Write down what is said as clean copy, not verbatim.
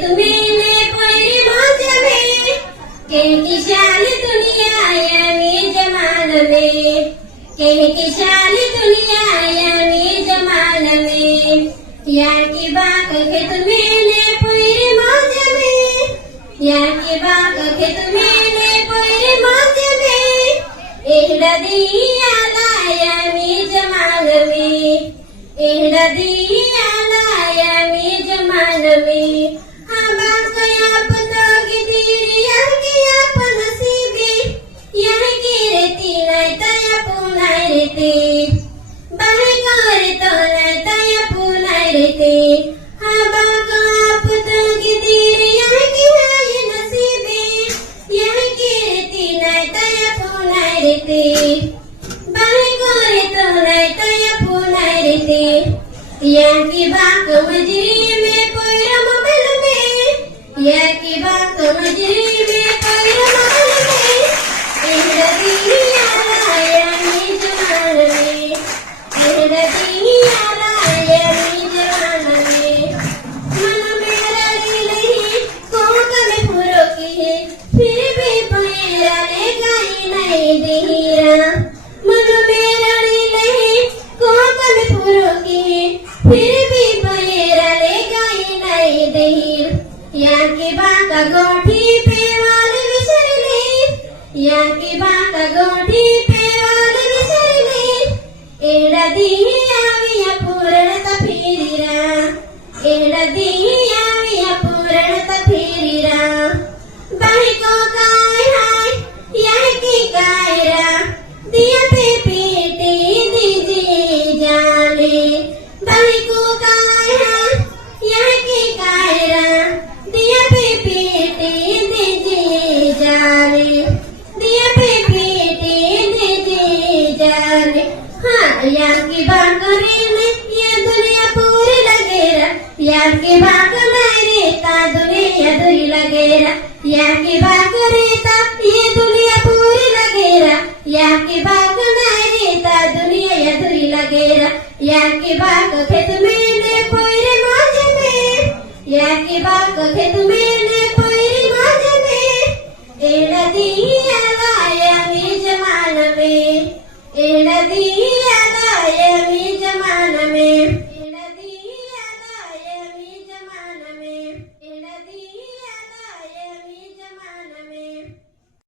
खेत में कोई मौज में कहीं की शान दुनिया यानी जमान में कहीं की शान दुनिया यानी जमान में यहाँ की बाग खेत में कोई मौज में यहाँ की बाग खेत में कोई मौज में एहड़ा दिया यानी जमान में एहड़ा दिया यानी जमान में हाँ बाग आप तो गिरी यहाँ की आप नसीबे यहाँ की रहती नहीं तया पुनाई रहती बाहर कर तो नहीं तया पुनाई रहती हाँ बाग आप तो गिरी यहाँ की है नसीबे यहाँ की रहती नहीं तया पुनाई रहती बाहर कर तो नहीं तया पुनाई रहती यहाँ की बाग मजरी में कोई रमबल में यहाँ की बाग मजरी में कोई रमबल में एहड़ा दिया यानी जमान में एहड़ा दिया यानी जमान में मन मेरा नहीं कौन में पूरो की है फिर भी पैरा ले गाई नहीं देहीरा मन मेरा नहीं कौन में पूरो की है फिर भी पैरा ले गाई नहीं देहीर यहाँ की बाका गोठी पे वाले विसरले यहाँ की बाका गोठी पे वाले विसरले एहड़ा दिया विया पूर्णता फिरीरा एहड़ा दिया विया पूर्णता फिरीरा बाही को काय हाय यहाँ की कायरा दिया पे पीटे दीजिए जाने बाही को काय हाय यहाँ की कायरा दिया पे पीटे दीजिए जाने दिया पे पीटे दीजिए जाने हाँ यहाँ की बात करें ये दुनिया पूरी लगेरा यहाँ की बात मेरे ता दुनिया दूरी लगेरा यहाँ की बात करें ता ये दुनिया पूरी लगेरा यहाँ की बात मेरे ता दुनिया दूरी लगेरा यहाँ की बात खेत में कोई मौज में यहाँ की बात खेत में